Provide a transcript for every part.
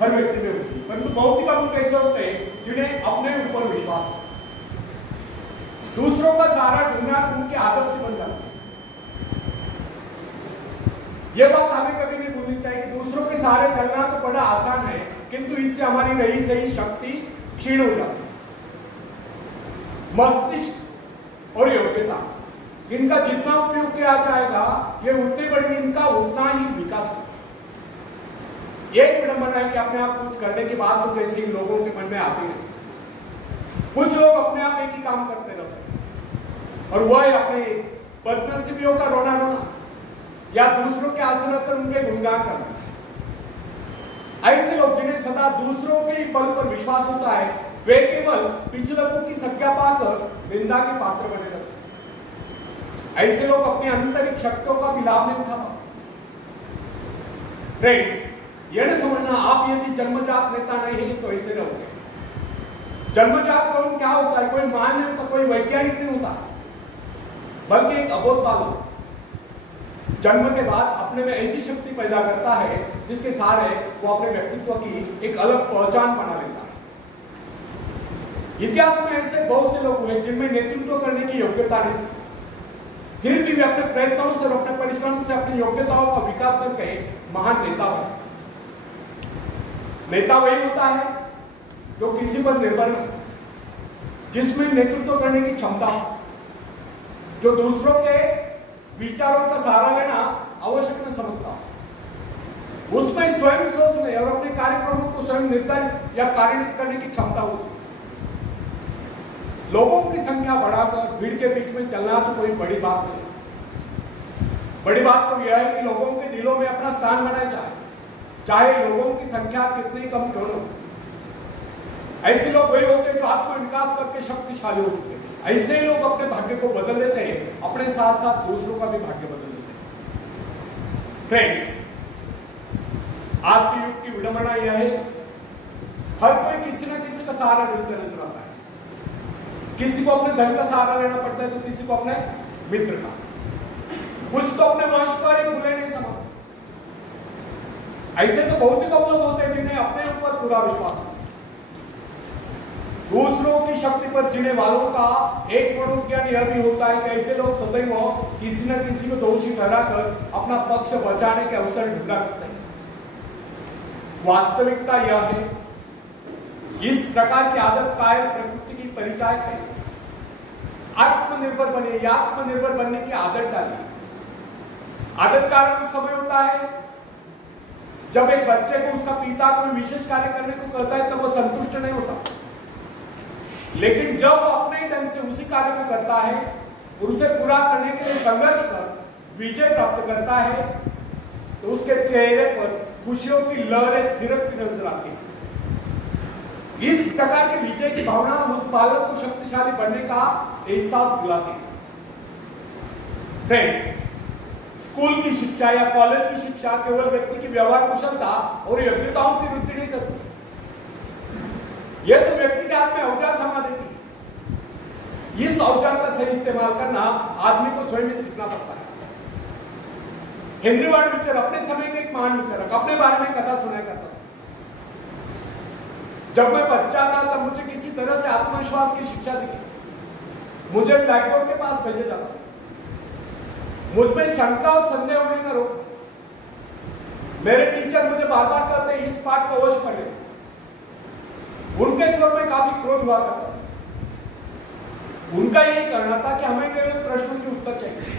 हर व्यक्ति में होती है, परंतु बहुत ही कम लोग ऐसे होते हैं जिन्हें अपने ऊपर विश्वास हो, दूसरों का सहारा ढूंढना उनकी आदत से बन जाती है। यह बात हमें कभी नहीं भूलनी चाहिए कि दूसरों के सहारे चलना तो बड़ा आसान है, किंतु इससे हमारी रही सही शक्ति क्षीण हो जाती है। मस्तिष्क और योग्यता, इनका जितना उपयोग किया जाएगा ये उतनी बढ़ेगी, इनका उतना ही विकास होगा। एक विडंबना है कि अपने आप कुछ करने के बाद तो जैसे ही लोगों के मन में आते हैं, कुछ लोग अपने आप एक ही काम करते रहते हैं और वह अपने बदनसीबियों का रोना रोना या दूसरों के आसन रखकर उनके गुणगान करना। ऐसे लोग जिन्हें सदा दूसरों के बल पर विश्वास होता है, वे केवल पिछलकों की संज्ञा पाकर निंदा के पात्र बने रहते हैं। ऐसे लोग अपनी आंतरिक शक्तियों का भी लाभ नहीं उठा पाते। फ्रेंड्स, यह न समझना आप यदि जन्मजात नेता नहीं है तो ऐसे रहोगे। जन्मजात कौन क्या होता है? कोई मान नहीं होता, कोई वैज्ञानिक नहीं होता, बल्कि एक अबोध बालक जन्म के बाद अपने में ऐसी शक्ति पैदा करता है जिसके सहारे वो अपने व्यक्तित्व की एक अलग पहचान बना लेता है। इतिहास में ऐसे बहुत से लोग हुए जिनमें नेतृत्व करने की योग्यता नहीं, फिर भी वे अपने प्रयत्नों से और अपने परिश्रम से अपनी योग्यताओं का विकास करके महान नेता बने। नेता वही होता है जो किसी पर निर्भर नहीं, जिसमें नेतृत्व करने की क्षमता हो, जो दूसरों के विचारों का सहारा लेना आवश्यक न समझता, उसमें स्वयं सोचने और अपने कार्यक्रमों को स्वयं निर्धारित या कार्यान्वित करने की क्षमता होती है। लोगों की संख्या बढ़ाकर भीड़ के बीच में चलना तो कोई बड़ी बात नहीं। बड़ी बात तो यह है कि लोगों के दिलों में अपना स्थान बनाया जाए, चाहे लोगों की संख्या कितनी कम क्यों न हो। ऐसे लोग वही होते हैं जो आत्म विकास करके शक्तिशाली हो चुके हैं। ऐसे ही लोग अपने भाग्य को बदल देते हैं, अपने साथ साथ दूसरों का भी भाग्य बदल देते हैं। फ्रेंड्स, आज के युग की विडंबना यह है, हर कोई किसी न किसी का सहारा ढूंढते नजर आता है। किसी को अपने धन का सहारा लेना पड़ता है तो किसी को अपने मित्र का, कुछ तो अपने वंश पर ही भूले नहीं समा। ऐसे तो बहुत ही कम लोग होते हैं जिन्हें अपने ऊपर पूरा विश्वास है। दूसरों की शक्ति पर जीने वालों का एक मनोविज्ञान यह भी होता है कि ऐसे लोग सदैव किसी न किसी को दोषी ठहराकर अपना पक्ष बचाने के अवसर ढूंढा करते हैं। वास्तविकता यह है, इस प्रकार की आदत कायर प्रकृति की परिचायक है। आत्मनिर्भर बने या आत्मनिर्भर बनने की आदत डालिए। आदत कारण उस समय होता है जब एक बच्चे को उसका पिता कोई विशेष कार्य करने को कहता है तब वह संतुष्ट नहीं होता, लेकिन जब वो अपने ढंग से उसी कार्य को करता है और उसे पूरा करने के लिए संघर्ष कर विजय प्राप्त करता है तो उसके चेहरे पर खुशियों की लहरें थिरकती नजर आती है। इस प्रकार की विजय की भावना उस बालक को शक्तिशाली बनने का एहसास दिलाती है। फ्रेंड्स, स्कूल की शिक्षा या कॉलेज की शिक्षा केवल व्यक्ति की व्यवहार कुशलता और योग्यताओं की वृद्धि नहीं करती, यह तो व्यक्ति के हाथ में औजार थमा देती है। इस औजार का सही इस्तेमाल करना आदमी को स्वयं ही सीखना पड़ता है। हेनरी वार्ड बीचर अपने समय के एक महान विचारक अपने बारे में कथा सुनाया करता था। जब मैं बच्चा था तब मुझे किसी तरह से आत्मविश्वास की शिक्षा दी, मुझे ब्लैक बोर्ड के पास भेजा जाता, मुझमें शंका और संदेह होने का रोक। मेरे टीचर मुझे बार बार कहते इस पाठ को अवश्य पढ़े। उनके स्वर में काफी क्रोध हुआ करता था। उनका यही कहना था कि हमें केवल प्रश्नों के उत्तर चाहिए।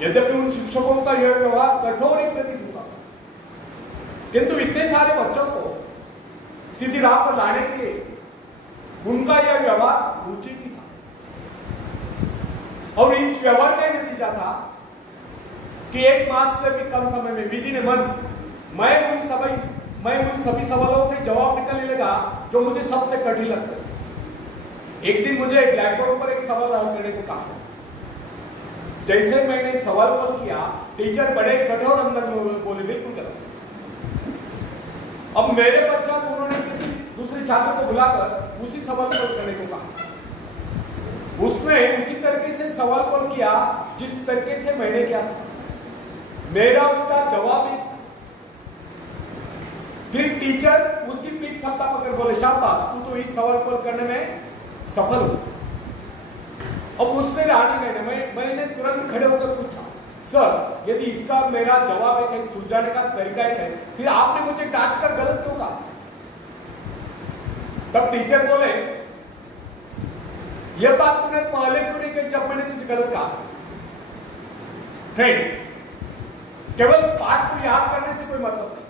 यद्यपि उन शिक्षकों का यह व्यवहार कठोर ही प्रतीत होता था, किंतु इतने सारे बच्चों को सीधी राह पर लाने के लिए उनका यह व्यवहार उचित ही था। और इस व्यवहार का नतीजा था कि 1 मास से भी कम समय में विधि ने मन मैं उन सभी सवालों के जवाब निकालने लगा जो मुझे सबसे कठिन लगते थे। एक दिन मुझे ब्लैक बोर्ड पर एक सवाल हल करने को कहा। जैसे मैंने सवाल हल किया, टीचर बड़े कठोर अंदर में बोले बिल्कुल गलत। अब मेरे बच्चा को उन्होंने किसी दूसरे छात्र को बुलाकर उसी सवाल को हल करने को कहा। उसने उसी तरीके से सवाल हल किया जिस तरीके से मैंने किया था। मेरा उसका जवाब एक, फिर टीचर उसकी पीठ थपथपाकर बोले शाबाश तू तो इस सवाल को करने में सफल हो। अब मुझसे आने गए मैंने तुरंत खड़े होकर पूछा सर यदि इसका मेरा जवाब एक है, सुलझाने का तरीका एक है, फिर आपने मुझे डांट कर गलत क्यों कहा? तब टीचर बोले यह बात तूने पहले क्यों नहीं कही जब मैंने तुझे गलत कहा? फ्रेंड्स, केवल पाठ को याद करने से कोई मतलब नहीं।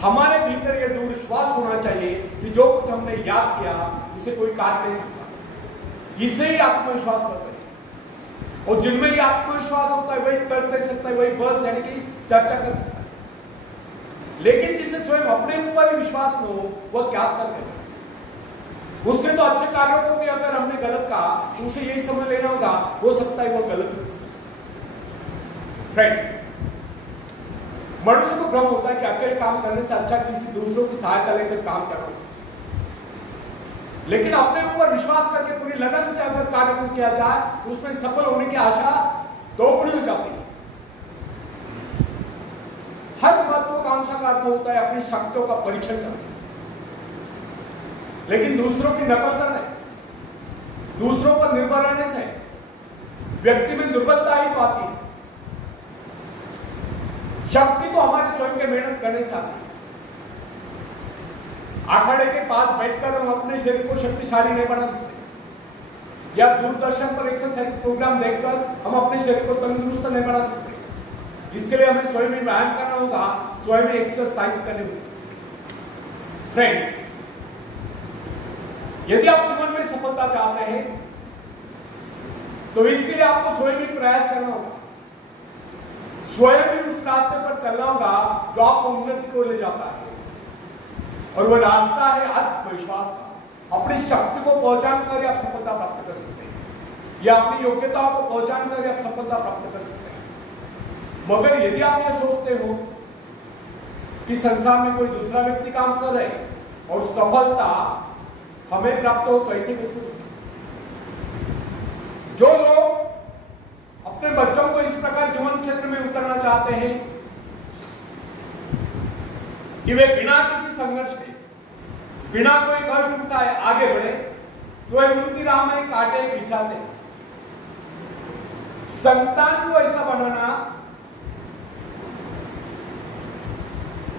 हमारे भीतर यह दृढ़ विश्वास होना चाहिए कि जो कुछ हमने याद किया उसे कोई काट नहीं सकता। इसे ही आत्मविश्वास करते हैं। और जिनमें ये आत्मविश्वास होता है वही तर्क दे सकता है, वही बस यानी कि चर्चा कर सकता है। लेकिन जिसे स्वयं अपने ऊपर ही विश्वास न हो वह क्या तर्क करेगा? उसके तो अच्छे कार्यों को भी अगर हमने गलत कहा तो उसे यही समझ लेना होगा हो सकता है वो गलत हो। फ्रेंड्स, मनुष्य को भ्रम होता है कि अकेले काम करने से अच्छा किसी दूसरों की सहायता लेकर काम करना। लेकिन अपने ऊपर विश्वास करके पूरी लगन से अगर कार्य को किया जाए तो उसमें सफल होने की आशा दोगुनी हो जाती है। हर महत्वाकांक्षा का अर्थ होता है अपनी शक्तियों का परीक्षण करना, लेकिन दूसरों की नकल करना, दूसरों पर निर्भर रहने से व्यक्ति में दुर्बलता ही तो आती है। शक्ति तो हमारी स्वयं के मेहनत करने से आती है। अखाड़े के पास बैठकर हम अपने शरीर को शक्तिशाली नहीं बना सकते, या दूरदर्शन पर एक्सरसाइज प्रोग्राम देखकर हम अपने शरीर को तंदुरुस्त नहीं बना सकते। इसके लिए हमें स्वयं ही व्यायाम करना होगा, स्वयं ही एक्सरसाइज करनी होगी। फ्रेंड्स, यदि आप जीवन में सफलता चाहते हैं तो इसके लिए आपको स्वयं ही प्रयास करना होगा, स्वयं ही उस रास्ते पर चलना होगा जो आपको उन्नति को ले जाता है। और वह रास्ता है आत्मविश्वास का। अपनी शक्ति को पहचान कर आप सफलता प्राप्त कर सकते हैं, या अपनी योग्यताओं को पहचान कर आप सफलता प्राप्त कर सकते हैं। मगर यदि आप यह सोचते हो कि संसार में कोई दूसरा व्यक्ति काम कर रहे और सफलता हमें प्राप्त हो, तो ऐसे कैसे हो सकता? जो लोग अपने बच्चों को इस प्रकार जीवन क्षेत्र में उतरना चाहते हैं कि वे बिना किसी संघर्ष के, बिना कोई कष्ट उठाए आगे बढ़े, तो वे उनकी राह में कांटे बिछाते हैं। संतान को ऐसा बनाना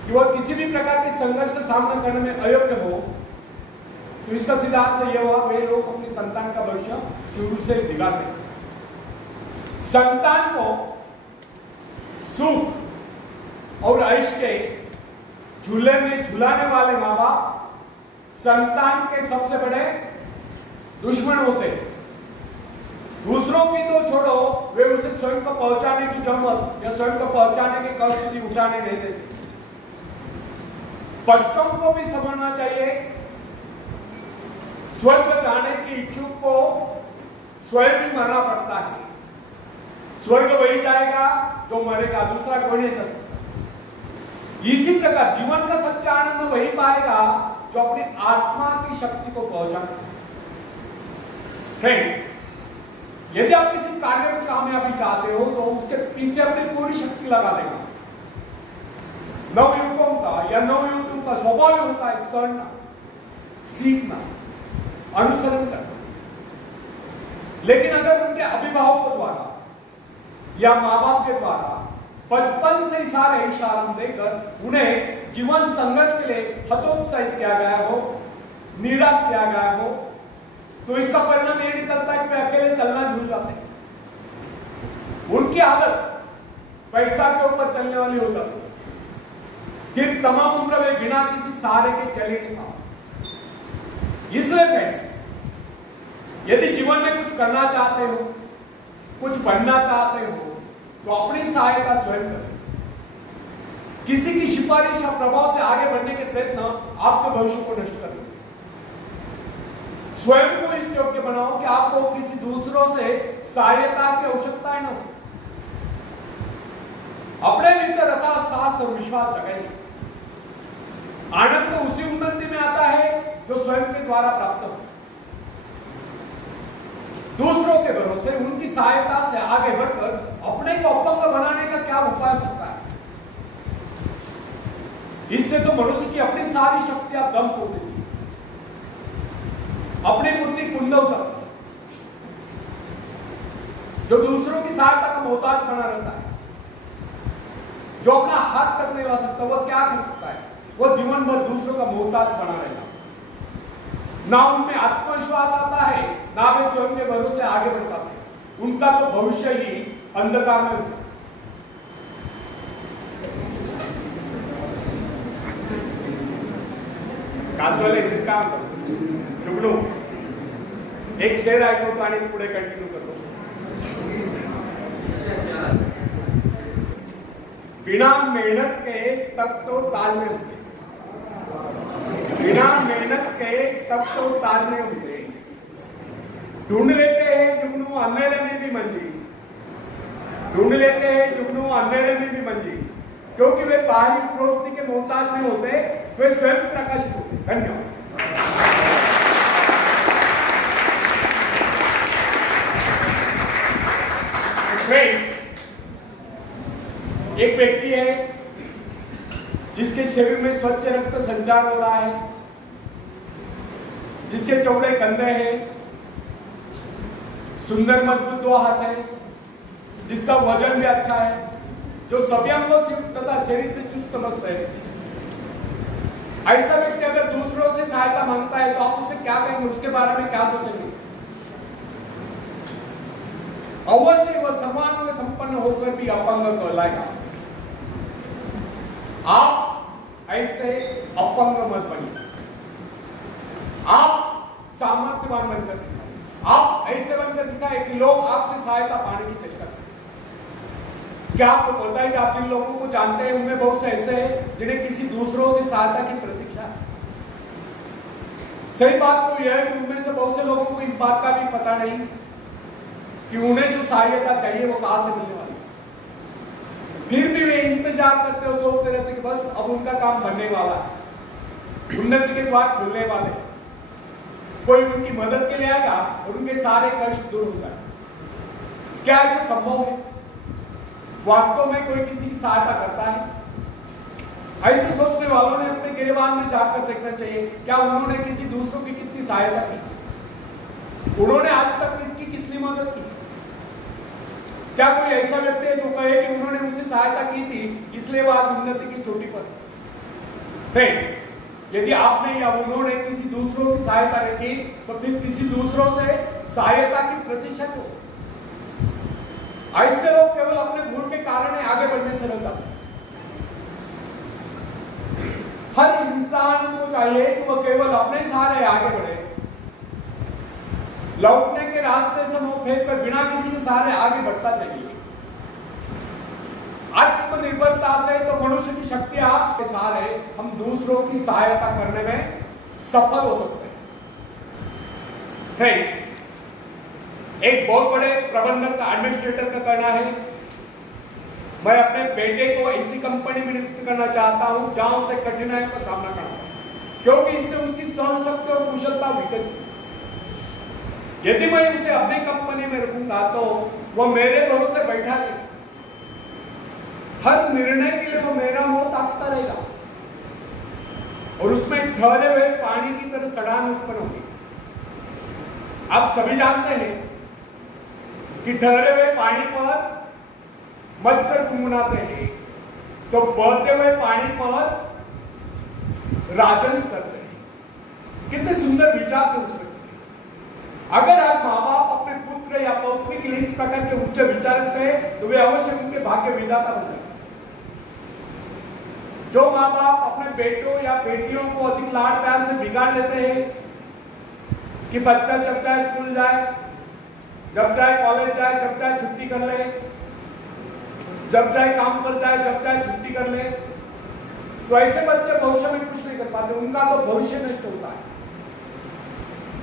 कि वह किसी भी प्रकार के संघर्ष का सामना करने में अयोग्य हो, तो इसका सीधा अर्थ यह हुआ वे लोग अपनी संतान का भविष्य शुरू से बिगाड़ते हैं। संतान को सुख और ऐश के झूले में झुलाने वाले माँ बाप संतान के सबसे बड़े दुश्मन होते हैं। दूसरों की तो छोड़ो, वे उसे स्वयं को पहुंचाने की जरूरत या स्वयं को पहुंचाने के कष्ट भी उठाने नहीं देते। बच्चों को भी समझना चाहिए स्वर्ग जाने की इच्छुक को स्वयं ही मरना पड़ता है। स्वर्ग वही जाएगा जो मरेगा, दूसरा कोई नहीं जा सकता। इसी प्रकार जीवन का सच्चा आनंद वही पाएगा जो अपनी आत्मा की शक्ति को पहचाने। फ्रेंड्स, यदि आप किसी कार्य में कामयाबी चाहते हो तो उसके पीछे अपनी पूरी शक्ति लगा देगा। नवयुवकों का या नवयुवकों का स्वभाव होता है सड़ना, सीखना, अनुसरण करना। लेकिन अगर उनके अभिभावकों द्वारा या माँ बाप के द्वारा बचपन से सारे इशारे देकर उन्हें जीवन संघर्ष के लिए हतोत्साहित किया गया हो, निराश किया गया हो, तो इसका परिणाम ये निकलता है कि वे अकेले चलना भूल जाते हैं। उनकी आदत पैसा के ऊपर चलने वाली हो जाती है। फिर तमाम उम्र वे बिना किसी सहारे के चल ही नहीं पाते। इसलिए फ्रेंड्स, यदि जीवन में कुछ करना चाहते हो, कुछ बनना चाहते हो, तो अपनी सहायता स्वयं करें। किसी की सिफारिश या प्रभाव से आगे बढ़ने के प्रयत्न आपके भविष्य को नष्ट कर देंगे। स्वयं को इस योग्य बनाओ कि आपको किसी दूसरों से सहायता की आवश्यकता न हो। अपने भीतर रखा साहस और विश्वास जगाइए। आनंद तो उसी उन्नति में आता है जो स्वयं के द्वारा प्राप्त हो। दूसरों के भरोसे उनकी सहायता से आगे बढ़कर अपने को अपंग बनाने का क्या उपाय सकता है? इससे तो मनुष्य की अपनी सारी शक्तियां दम तोड़ देती, अपनी बुद्धि कुंद हो जाती, जो दूसरों की सहायता का मोहताज बना रहता है, जो अपना हाथ तक नहीं ला सकता, वो क्या कर सकता है? वो जीवन भर दूसरों का मोहताज बना रहेगा। ना उनमें आत्मविश्वास आता है, ना वे स्वयं के भरोसे आगे बढ़ पाते। उनका तो भविष्य ही अंधकार में होता। एक शेर ऐकवतो आणि पुढे कंटिन्यू करतो। बिना मेहनत के तब तो तालने होते, बिना मेहनत के तब तो तालने होते। ढूंढ लेते हैं जुगनू अंधेरे में भी मंजिल, ढूंढ लेते हैं जुगनू अंधेरे में भी मंजिल, क्योंकि वे बाहरी रोशनी के मोहताज नहीं होते, वे स्वयं प्रकाशित होते। धन्यवाद। एक व्यक्ति है जिसके शरीर में स्वच्छ रक्त संचार हो रहा है, जिसके चौड़े कंधे हैं, सुंदर मजबूत दो हाथ है, जिसका वजन भी अच्छा है, जो सभी अंगों से तथा शरीर से चुस्त मस्त है। ऐसा व्यक्ति अगर दूसरों से सहायता मांगता है तो आप उसे क्या कहेंगे? उसके बारे में क्या सोचेंगे? अवश्य वह सर्वांग में संपन्न होकर भी अपंग कहलाएगा। आप ऐसे अपंग मत बनिए, आप सामर्थ्यवान बनकर दिखाएं, आप ऐसे बनकर दिखाएं कि लोग आपसे सहायता पाने की चेष्टा करें। क्या आपको पता है कि आप जिन लोगों को जानते हैं उनमें बहुत से ऐसे हैं जिन्हें किसी दूसरों से सहायता की प्रतीक्षा है। सही बात तो यह है कि उनमें से बहुत से लोगों को इस बात का भी पता नहीं कि उन्हें जो सहायता चाहिए वो कहां से मिलने वाली, फिर भी वे इंतजार करते और सोचते रहते कि बस अब उनका काम बनने वाला है, उन्नति के द्वार खुलने वाले, कोई उनकी मदद के लिए आएगा और उनके सारे कष्ट दूर हो जाए। क्या ऐसा संभव है? वास्तव में कोई किसी की सहायता करता है? ऐसे सोचने वालों ने अपने गिरेबान में जाकर देखना चाहिए, क्या उन्होंने किसी दूसरों की कितनी सहायता की, उन्होंने आज तक किसकी कितनी मदद की। क्या कोई ऐसा व्यक्ति है जो कहे कि उन्होंने उसे सहायता की थी इसलिए वो आज उन्नति की चोटी पर? फ्रेंड्स, यदि आपने या उन्होंने किसी दूसरों की सहायता नहीं की तो फिर किसी दूसरों से सहायता की प्रतीक्षा क्यों? ऐसे लोग केवल अपने भूल के कारण ही आगे बढ़ने से रह जाते हैं। हर इंसान को चाहिए कि वह केवल अपने सहारे आगे बढ़े, लौटने के रास्ते से मुंह फेंक कर बिना किसी के सहारे आगे बढ़ता चाहिए। आत्मनिर्भरता से तो मनुष्य की शक्तियां के सहारे हम दूसरों की सहायता करने में सफल हो सकते हैं। फ्रेंड्स, एक बहुत बड़े प्रबंधक का, एडमिनिस्ट्रेटर का कहना है, मैं अपने बेटे को ऐसी कंपनी में नियुक्त करना चाहता हूं जहां उसे कठिनाइयों का सामना करना है, क्योंकि इससे उसकी सहनशक्ति और कुशलता विकसित। यदि मैं उसे अपनी कंपनी में रखूंगा तो वह मेरे भरोसे बैठा रहेगा, हर निर्णय के लिए वो मेरा मुंह ताकता रहेगा और उसमें ठहरे हुए पानी की तरह सड़ान उत्पन्न होगी। आप सभी जानते हैं कि ठहरे हुए पानी पर मच्छर गुनगुनाते हैं तो बहते हुए पानी पर राजन करते हैं। कितने सुंदर विचार थे उसमें। अगर आज माँ बाप अपने पुत्र या पौत्री के लिए इस प्रकार के उच्च विचार रखते हैं तो वे अवश्य उनके भाग्य विधाता बन जाएंगे। जो माँ बाप अपने बेटों या बेटियों को अधिक लाड प्यार से बिगाड़ देते हैं कि बच्चा जब चाहे स्कूल जाए, जब चाहे कॉलेज जाए, जब चाहे छुट्टी कर ले, जब चाहे काम पर जाए, जब चाहे छुट्टी कर ले, तो ऐसे बच्चे भविष्य में कुछ नहीं कर पाते, उनका तो भविष्य नष्ट होता है।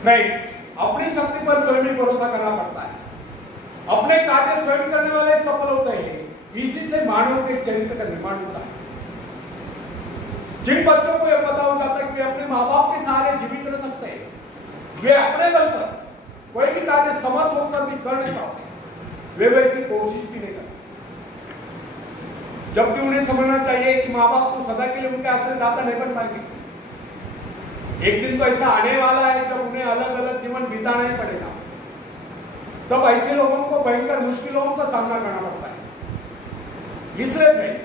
फ्रेंड्स, अपनी शक्ति पर स्वयं ही भरोसा करना पड़ता है। अपने कार्य स्वयं करने वाले सफल होते हैं। इसी से मानव के चरित्र का निर्माण होता है। जिन बच्चों को यह पता हो जाता है कि वे अपने माँ बाप के सहारे जीवित रह सकते हैं, वे अपने बल पर कोई भी कार्य समर्थ होकर भी कर नहीं पाते, वे वैसे कोशिश भी नहीं करते। जबकि उन्हें समझना चाहिए कि माँ बाप तो सदा के लिए उनके आश्रयदाता नहीं बन पाएंगे। एक दिन तो ऐसा आने वाला है जब उन्हें अलग अलग जीवन बिताना ही पड़ेगा। तब ऐसे लोगों को भयंकर मुश्किलों का सामना करना पड़ता है। इसलिए फ्रेंड्स,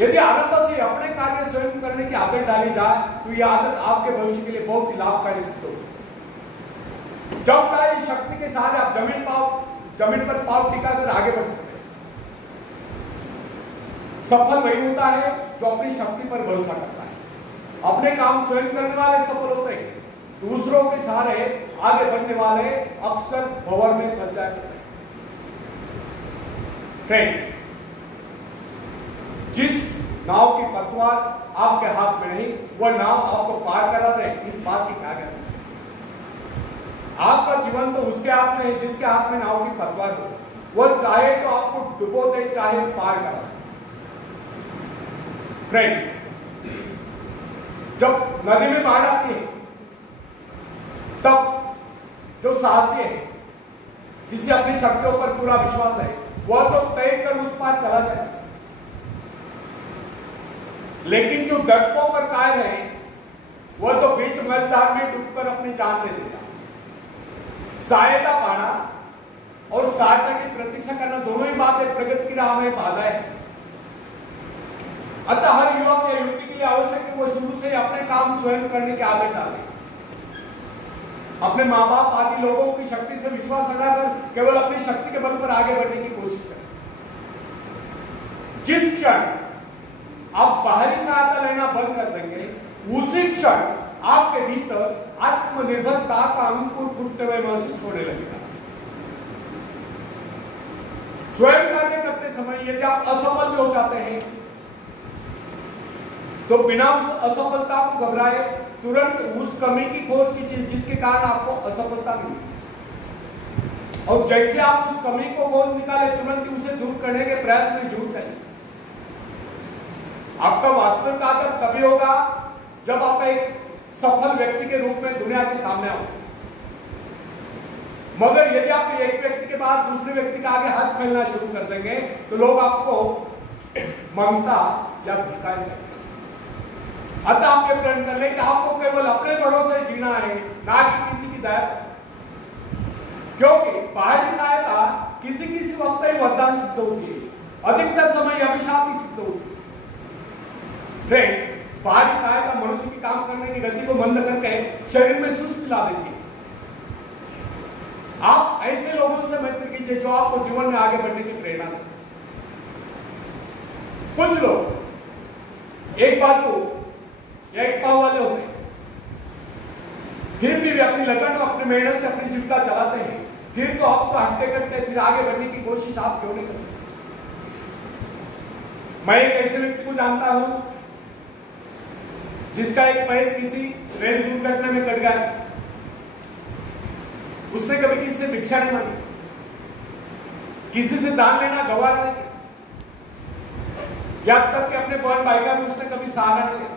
यदि आरंभ से अपने कार्य स्वयं करने की आदत डाली जाए तो यह आदत आपके भविष्य के लिए बहुत ही लाभकारी सिद्ध होगी। जब चाहे शक्ति के सहारे आप जमीन पर पांव टिकाकर आगे बढ़ सकते हैं। सफल वही होता है जो अपनी शक्ति पर भरोसा करता है। अपने काम स्वयं करने वाले सफल होते हैं, दूसरों के सहारे आगे बढ़ने वाले अक्सर भंवर में फंस जाया करते हैं। फ्रेंड्स, जिस नाव की पतवार आपके हाथ में नहीं, वह नाव आपको पार करा दे, इस बात की क्या गारंटी? आपका जीवन तो उसके हाथ में है जिसके हाथ में नाव की पतवार हो। वह चाहे तो आपको डुबो दे, चाहे पार करा दे। फ्रेंड्स, जब नदी में बाढ़ आती है तब जो साहसी है, जिसे अपनी शक्तियों पर पूरा विश्वास है, वह तो तय कर उस पार चला जाए। लेकिन जो डरपोक और कायर है, वह तो बीच मझधार में डूबकर अपनी जान दे देगा। सहायता पाना और सहायता की प्रतीक्षा करना दोनों ही बातें प्रगति की राह में बाधा है। अतः हर युवक या युवती के लिए आवश्यक है वो शुरू से अपने काम स्वयं करने की आदत डाले। अपने माँ बाप आदि लोगों की शक्ति से विश्वास लगाकर केवल अपनी शक्ति के बल पर आगे बढ़ने की कोशिश करें। जिस क्षण आप बाहरी सहायता लेना बंद कर देंगे, उसी क्षण आपके भीतर आत्मनिर्भरता का अंकुर फूटते हुए महसूस होने लगेगा। स्वयं कार्य करते समय यदि आप असफल भी हो जाते हैं तो बिना उस असफलता को घबराए तुरंत उस कमी की खोज कीजिए जिसके कारण आपको असफलता मिली, और जैसे आप उस कमी को खोज निकाले तुरंत ही उसे दूर करने के प्रयास में जुट जाइए। आपका वास्तविक आदर तभी होगा जब आप एक सफल व्यक्ति के रूप में दुनिया के सामने आओ। मगर यदि आप एक व्यक्ति के बाद दूसरे व्यक्ति के आगे हाथ फैलना शुरू कर देंगे तो लोग आपको ममता या भिखारी करेंगे। अतः आपके प्रण करने कि आपको केवल अपने भरोसे जीना है, ना कि किसी की दया, क्योंकि बाहरी सहायता किसी किसी वक्त ही वरदान सिद्ध होती है, अधिकतर समय अभिशाप ही सिद्ध होती है। फ्रेंड्स, बाहरी सहायता मनुष्य की काम करने की गति को मंद करके शरीर में सुस्ती ला देती है। आप ऐसे लोगों से मैत्री कीजिए जो आपको जीवन में आगे बढ़ने की प्रेरणा दें। कुछ लोग एक बाजू या एक पाव वाले होते हैं, फिर भी वे अपनी लगन और अपनी मेहनत से अपनी जीविका चलाते हैं। फिर तो आपको हटते कटते फिर आगे बढ़ने की कोशिश आप क्यों नहीं कर सकते? मैं एक ऐसे व्यक्ति को जानता हूं जिसका एक पैर किसी रेल दुर्घटना में कट गया। उसने कभी किसी से भिक्षा नहीं मांगी, किसी से दान लेना गवारा नहीं, यहां तक कि अपने बहन भाई का भी उसने कभी सहारा नहीं लिया।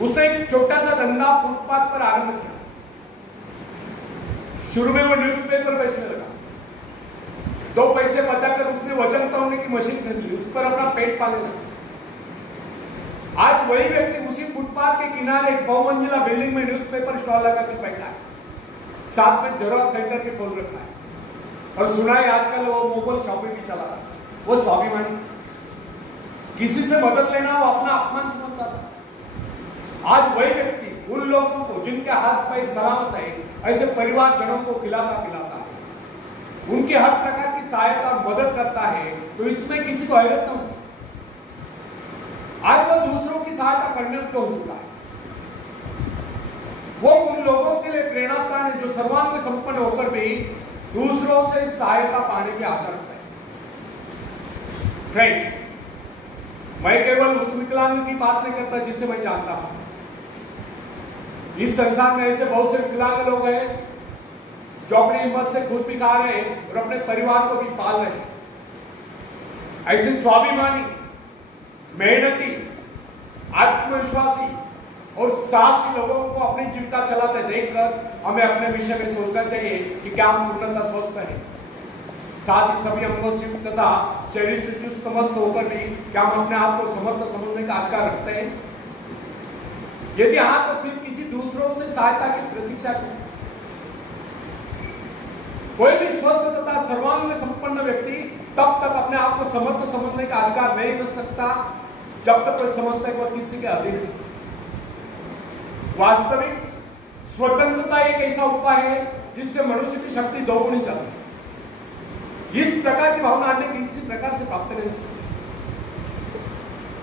उसने एक छोटा सा धंधा फुटपाथ पर आरंभ किया। शुरू में वो न्यूज़पेपर बेचने लगा। 2 पैसे बचाकर उसने वजन तौलने की मशीन खरीद ली, उस पर अपना पेट पालने लगा। आज वही व्यक्ति उसी फुटपाथ के किनारे एक बहुमंजिला बिल्डिंग में न्यूज़पेपर स्टॉल लगाकर बैठा है, साथ में जरूरत सेंटर भी खोल रखा है, और सुना है आजकल वो मोबाइल शॉपिंग भी चला रहा है। वो स्वाभिमानी, किसी से मदद लेना वो अपना अपमान समझता था। आज वही व्यक्ति उन लोगों को जिनके हाथ पैर सलामत है, ऐसे परिवारजनों को खिलाता पिलाता है, उनके हर प्रकार की सहायता मदद करता है, तो इसमें किसी को हैरत न हो। आज वो दूसरों की सहायता करने को हो चुका है। वो उन लोगों के लिए प्रेरणा स्थान है जो सर्वांग संपन्न होकर भी दूसरों से सहायता पाने की आशा रखते हैं। फ्रेंड्स, मैं केवल उस विकलांग की बात नहीं करता जिसे मैं जानता हूं। इस संसार में ऐसे बहुत से विकलांग लोग हैं जो अपनी हिम्मत से खुद भी खा रहे हैं और अपने परिवार को भी पाल रहे हैं। ऐसे स्वाभिमानी, मेहनती, आत्मविश्वासी और साहसी लोगों को अपनी जीविका चलाते देखकर हमें अपने विषय में सोचना चाहिए कि क्या हम पूर्णतः स्वस्थ हैं, साथ ही सभी अंगों से युक्त तथा शरीर से चुस्त मस्त होकर भी क्या हम अपने आप को समर्थ समझने का अधिकार रखते हैं? यदि हाँ, तो फिर किसी दूसरों से सहायता की प्रतीक्षा करें। कोई भी स्वस्थ तथा सर्वांग संपन्न व्यक्ति तब तक अपने आप को समर्थ समझने का अधिकार नहीं कर सकता जब तक कोई समझता है कि किसी के अधीन है। वास्तविक स्वतंत्रता एक ऐसा उपाय है जिससे मनुष्य की शक्ति दोगुनी चलती है। इस प्रकार की भावना अन्य किसी प्रकार से प्राप्त नहीं होती।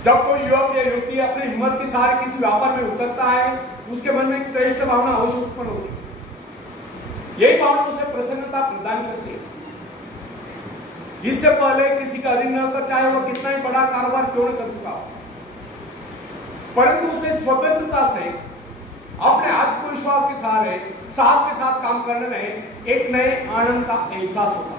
जब कोई युवक या युवती अपनी हिम्मत के सहारे किसी व्यापार में उतरता है, उसके मन में एक श्रेष्ठ भावना अवश्य उत्पन्न होती है। यही भावना उसे प्रसन्नता प्रदान करती है। इससे पहले किसी का अधीन न होकर चाहे वह कितना ही बड़ा कारोबार क्यों न कर चुका हो, परंतु उसे स्वतंत्रता से अपने आत्मविश्वास के सहारे साहस के साथ काम करने में एक नए आनंद का एहसास होता है।